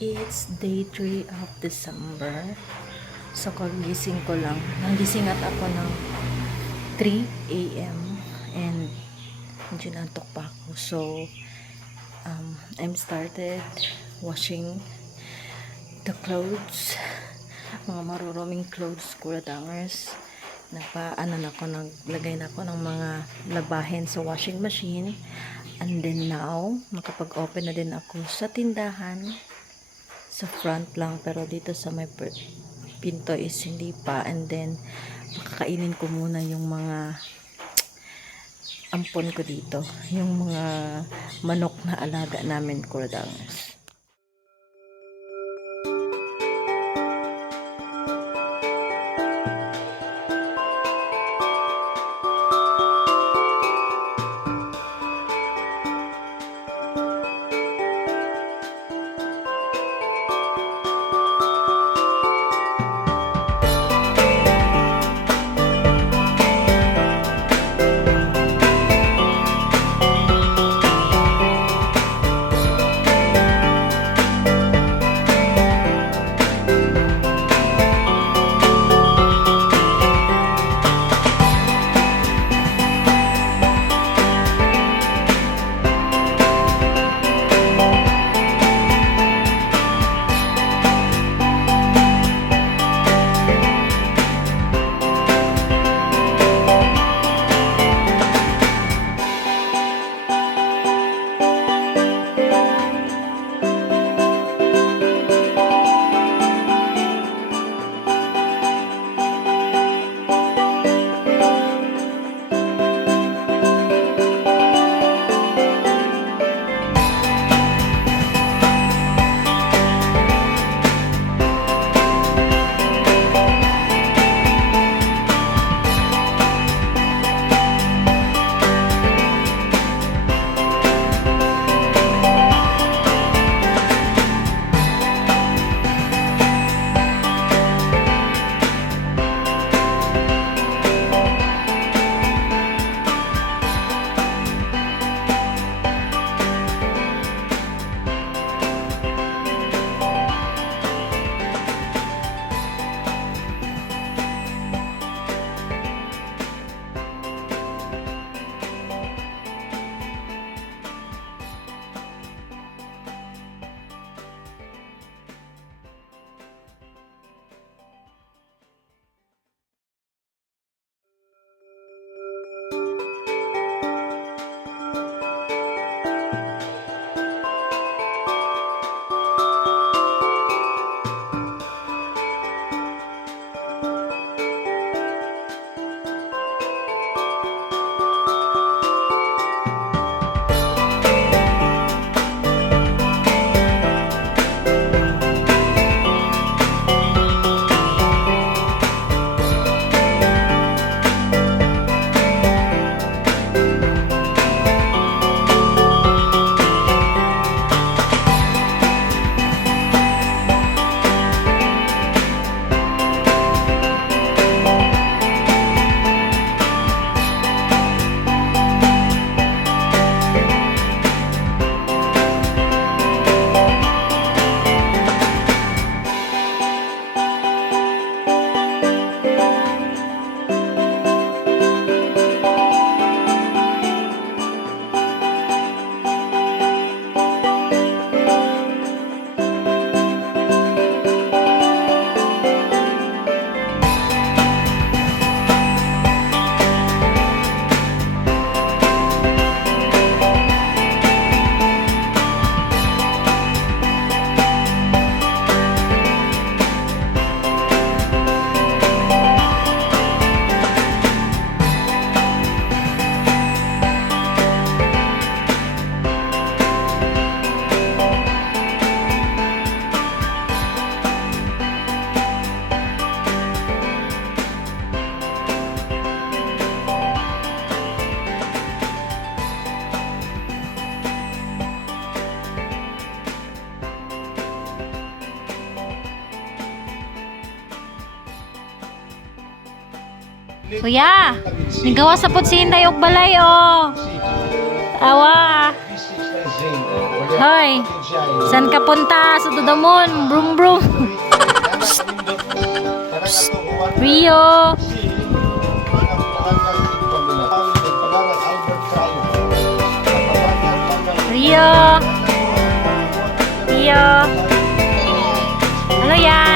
It's day 3 of December. So, kagising ko lang. Nagising at ako ng 3 a.m. And medyo nantok pa ako. So, I'm started washing the clothes. Mga maruruming clothes, Kuradangerz. Naglagay na ako ng mga labahin sa washing machine. And then now, makapag-open na din ako sa tindahan. Sa front lang, pero dito sa may pinto is hindi pa. And then, makakainin ko muna yung mga ampon ko dito. Yung mga manok na alaga namin, Kuradangerz. Kuya, nigawa sa putsinday og balay oh. Awa. Hoy, saan ka punta? Sa Dudamon, brum brum. Rio. Rio. Rio. Ano yan?